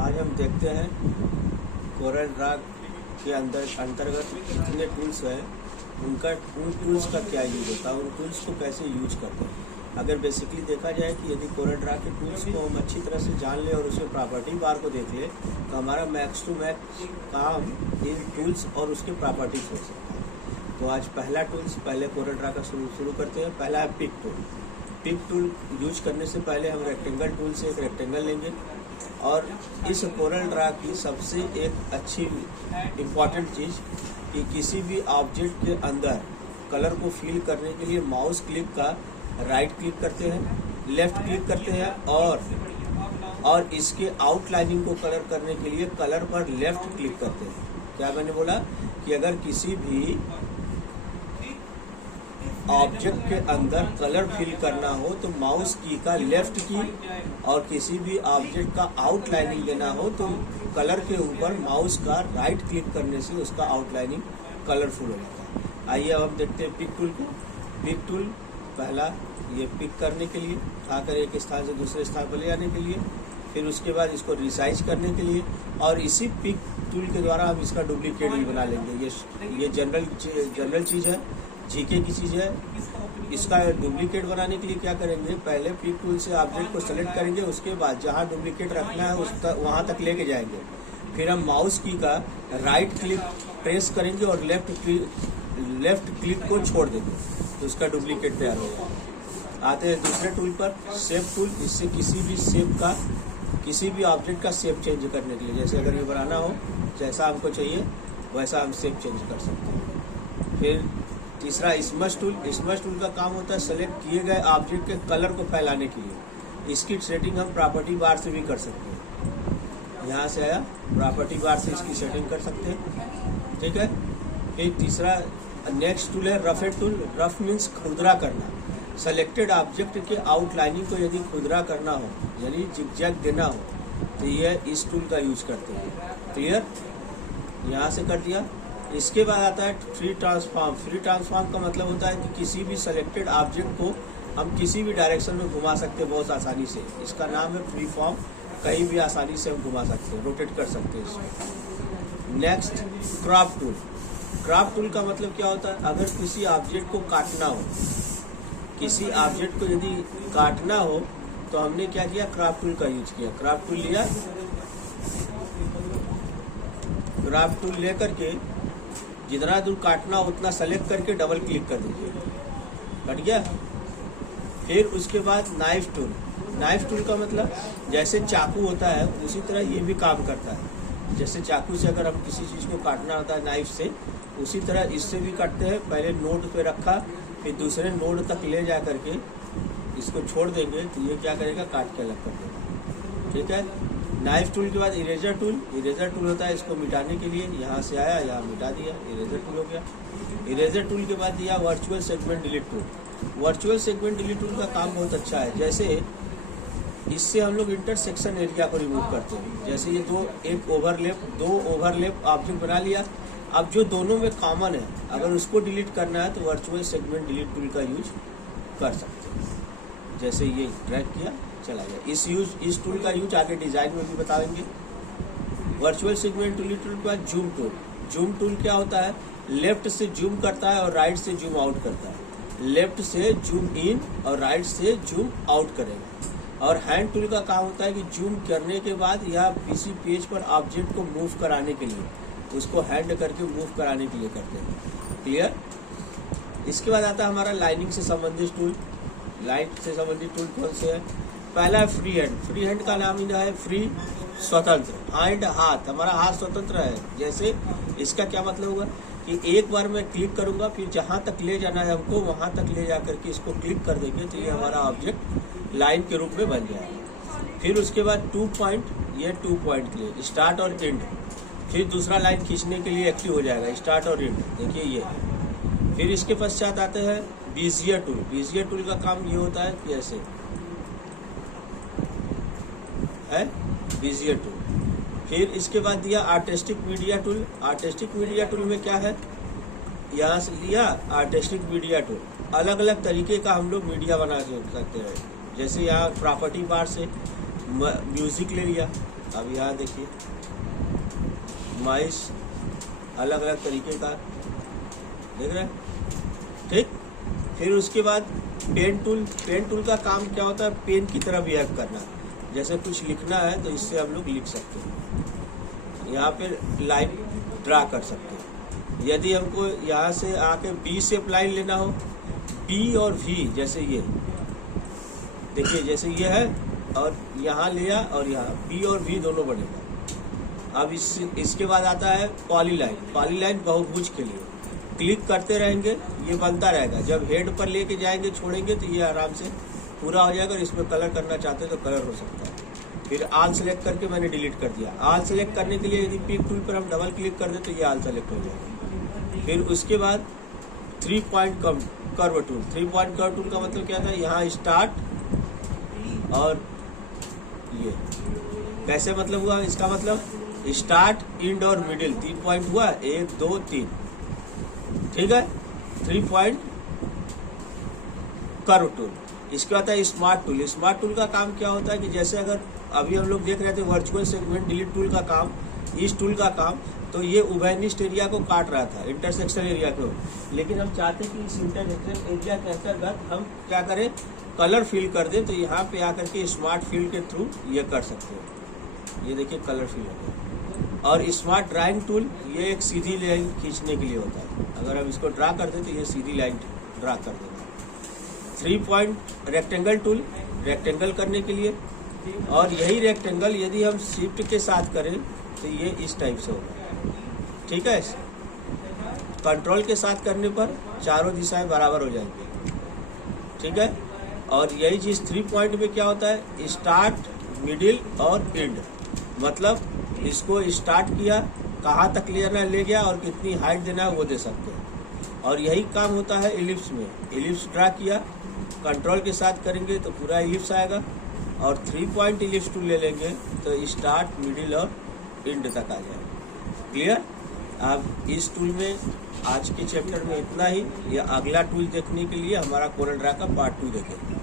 आज हम देखते हैं कोरल ड्रा के अंतर्गत जितने टूल्स हैं उन टूल्स का क्या यूज होता है, उन टूल्स को कैसे यूज करते हैं। अगर बेसिकली देखा जाए कि यदि कोरल ड्रा के टूल्स को हम अच्छी तरह से जान लें और उसके प्रॉपर्टी बार को देख लें तो हमारा मैक्स टू मैक्स काम इन टूल्स और उसके प्रॉपर्टीज हो सकता है। तो आज पहला टूल्स पहले कोरल ड्रा का शुरू करते हैं। पहला है pick tool. Pick tool use करने से पहले हम रेक्टेंगल टूल से एक रेक्टेंगल लेंगे और इस कोरल ड्रा की सबसे एक अच्छी इम्पॉर्टेंट चीज़ कि किसी भी ऑब्जेक्ट के अंदर कलर को फिल करने के लिए माउस क्लिक का राइट क्लिक करते हैं, लेफ्ट क्लिक करते हैं और इसके आउटलाइनिंग को कलर करने के लिए कलर पर लेफ्ट क्लिक करते हैं। क्या मैंने बोला कि अगर किसी भी ऑब्जेक्ट के अंदर कलर फिल करना हो तो माउस की का लेफ्ट की और किसी भी ऑब्जेक्ट का आउटलाइनिंग देना हो तो कलर के ऊपर माउस का राइट क्लिक करने से उसका आउटलाइनिंग कलरफुल हो जाता है। आइए अब हम देखते हैं पिक टूल को। पिक टूल पहला ये पिक करने के लिए उठाकर एक स्थान से दूसरे स्थान पर ले जाने के लिए, फिर उसके बाद इसको रिसाइज करने के लिए और इसी पिक टूल के द्वारा हम इसका डुप्लीकेट भी बना लेंगे। ये जनरल चीज़ है, जीके की चीज़ है। इसका डुप्लीकेट बनाने के लिए क्या करेंगे, पहले पिक टूल से ऑब्जेक्ट को सेलेक्ट करेंगे, उसके बाद जहाँ डुप्लीकेट रखना है वहाँ तक लेके जाएंगे। फिर हम माउस की का राइट क्लिक प्रेस करेंगे और लेफ्ट क्लिक को छोड़ देंगे तो उसका डुप्लीकेट तैयार होगा। आते हैं दूसरे टूल पर, शेप टूल। इससे किसी भी ऑब्जेक्ट का शेप चेंज करने के लिए, जैसे अगर ये बनाना हो जैसा हमको चाहिए वैसा हम शेप चेंज कर सकते हैं। फिर तीसरा स्मश टूल। स्मश टूल का काम होता है सेलेक्ट किए गए ऑब्जेक्ट के कलर को फैलाने के लिए। इसकी सेटिंग हम प्रॉपर्टी बार से भी कर सकते हैं। यहाँ से आया प्रॉपर्टी बार से इसकी सेटिंग कर सकते हैं, ठीक है। फिर तीसरा नेक्स्ट टूल है रफेड टूल। रफ मीन्स खुरदरा करना। सेलेक्टेड ऑब्जेक्ट के आउटलाइनिंग को यदि खुरदरा करना हो यानी जिगजैग देना हो तो यह इस टूल का यूज करते हैं। क्लियर, यहाँ से कर दिया। इसके बाद आता है फ्री ट्रांसफॉर्म। फ्री ट्रांसफॉर्म का मतलब होता है कि किसी भी सेलेक्टेड ऑब्जेक्ट को हम किसी भी डायरेक्शन में घुमा सकते हैं बहुत आसानी से। इसका नाम है फ्री फॉर्म। कहीं भी आसानी से हम घुमा सकते हैं, रोटेट कर सकते हैं इसको। Next crop tool. Crop tool का मतलब क्या होता है, अगर किसी ऑब्जेक्ट को काटना हो, किसी ऑब्जेक्ट को यदि काटना हो तो हमने क्या किया, क्रॉप टूल का यूज किया। क्रॉप टूल लिया, क्रॉप टूल ले करके जितना दूर काटना उतना सेलेक्ट करके डबल क्लिक कर दीजिए, कट गया। फिर उसके बाद नाइफ टूल। नाइफ टूल का मतलब जैसे चाकू होता है उसी तरह ये भी काम करता है। जैसे चाकू से अगर हम किसी चीज़ को काटना होता है नाइफ से, उसी तरह इससे भी काटते हैं। पहले नोड पे रखा, फिर दूसरे नोड तक ले जा करके इसको छोड़ देंगे तो ये क्या करेगा, काट के अलग कर देगा, ठीक है। नाइफ टूल के बाद इरेजर टूल। इरेजर टूल होता है इसको मिटाने के लिए। यहाँ से आया, यहाँ मिटा दिया, इरेजर टूल हो गया। इरेजर टूल के बाद दिया virtual segment delete tool. Virtual segment delete tool का काम बहुत अच्छा है। जैसे इससे हम लोग इंटरसेक्शन एरिया को रिमूव करते हैं। जैसे ये दो ओवरलैप ऑब्जेक्ट बना लिया, अब जो दोनों में कॉमन है अगर उसको डिलीट करना है तो वर्चुअल सेगमेंट डिलीट टूल का यूज कर सकते हैं। जैसे ये ड्रैग किया, चला गया। इस टूल का यूज आगे डिजाइन में भी बताएंगे। वर्चुअल सेगमेंट डिलीट टूल के बाद जूम टूल। जूम टूल क्या होता है, लेफ्ट से जूम करता है और राइट से जूम आउट करता है। लेफ्ट से जूम इन और राइट से जूम आउट करेगा। और हैंड टूल का काम होता है कि जूम करने के बाद या किसी पेज पर ऑब्जेक्ट को मूव कराने के लिए उसको हैंड करके मूव कराने के लिए करते हैं। क्लियर। इसके बाद आता है हमारा लाइनिंग से संबंधित टूल। लाइन से संबंधित टूल कौन से है, पहला है फ्री हैंड। फ्री हैंड का नाम ही है फ्री, स्वतंत्र। हैंड हाथ, हमारा हाथ स्वतंत्र है। जैसे इसका क्या मतलब होगा कि एक बार मैं क्लिक करूंगा, फिर जहां तक ले जाना है हमको वहां तक ले जा करके इसको क्लिक कर देंगे तो ये हमारा ऑब्जेक्ट लाइन के रूप में बन जाएगा। फिर उसके बाद 2 पॉइंट, ये 2 पॉइंट के लिए स्टार्ट और एंड। फिर दूसरा लाइन खींचने के लिए एक्टिव हो जाएगा, स्टार्ट और एंड, देखिए ये। फिर इसके पश्चात आते हैं बीजियर टूल। बीजियर टूल का काम ये होता है कि ऐसे है बीजियर टूल। फिर इसके बाद दिया artistic media tool. Artistic media tool में क्या है, यहाँ से लिया आर्टिस्टिक मीडिया टूल। अलग अलग तरीके का हम लोग मीडिया बना सकते हैं। जैसे यहाँ प्रॉपर्टी बार से म्यूजिक ले लिया, अब यहाँ देखिए माइस अलग अलग तरीके का देख रहे हैं, ठीक। फिर उसके बाद पेन टूल का काम क्या होता है, पेन की तरह बिहेव करना। जैसे कुछ लिखना है तो इससे हम लोग लिख सकते हैं, यहाँ पे लाइन ड्रा कर सकते हैं। यदि हमको यहाँ से आके बी से लाइन लेना हो, बी और वी, जैसे ये देखिए, जैसे ये है और यहाँ लिया और यहाँ बी और वी दोनों बनेगा। अब इसके बाद आता है पॉलीलाइन बहुभुज के लिए क्लिक करते रहेंगे, ये बनता रहेगा। जब हेड पर लेके जाएंगे छोड़ेंगे तो ये आराम से पूरा हो जाएगा। और इसमें कलर करना चाहते हैं तो कलर हो सकता है। फिर आल सेलेक्ट करके मैंने डिलीट कर दिया। आल सेलेक्ट करने के लिए यदि पिक टूल पर हम डबल क्लिक कर दें तो ये आल सेलेक्ट हो जाएगा। फिर उसके बाद 3 point curve tool. 3 point curve tool का मतलब क्या था, यहाँ स्टार्ट और ये कैसे मतलब हुआ, इसका मतलब स्टार्ट, इंड और मिडिल 3 पॉइंट हुआ, 1 2 3, ठीक है। 3 पॉइंट कर्व टूल। इसके बाद है स्मार्ट टूल। स्मार्ट टूल का काम क्या होता है कि जैसे अगर अभी हम लोग देख रहे थे वर्चुअल सेगमेंट डिलीट टूल का काम, इस टूल का काम, तो ये उभयनिष्ठ एरिया को काट रहा था, इंटरसेक्शन एरिया को। लेकिन हम चाहते कि इस इंटरसेक्शन एरिया के अंतर्गत हम क्या करें, कलर फिल कर दें। तो यहाँ पे आकर के स्मार्ट फिल के थ्रू ये कर सकते हैं। ये देखिए कलर फिल हो गया। और स्मार्ट ड्राइंग टूल, ये एक सीधी लाइन खींचने के लिए होता है। अगर हम इसको ड्रा कर दें तो ये सीधी लाइन ड्रा कर देगा। 3 पॉइंट रेक्टेंगल टूल, रेक्टेंगल करने के लिए। और यही रेक्टेंगल यदि हम शिफ्ट के साथ करें तो ये इस टाइप से होगा, ठीक है। कंट्रोल के साथ करने पर चारों दिशाएं बराबर हो जाएंगी, ठीक है। और यही चीज़ 3 पॉइंट में क्या होता है, स्टार्ट, मिडिल और एंड। मतलब इसको स्टार्ट किया, कहाँ तक ले गया और कितनी हाइट देना है वो दे सकते हैं। और यही काम होता है एलिप्स में। एलिप्स ड्रा किया, कंट्रोल के साथ करेंगे तो पूरा एलिप्स आएगा। और 3 पॉइंट एलिप्स टूल ले लेंगे तो स्टार्ट, मिडिल और एंड तक आ जाएगा। क्लियर। अब इस टूल में आज के चैप्टर में इतना ही। यह अगला टूल देखने के लिए हमारा कोरल ड्रा का पार्ट 2 देखें।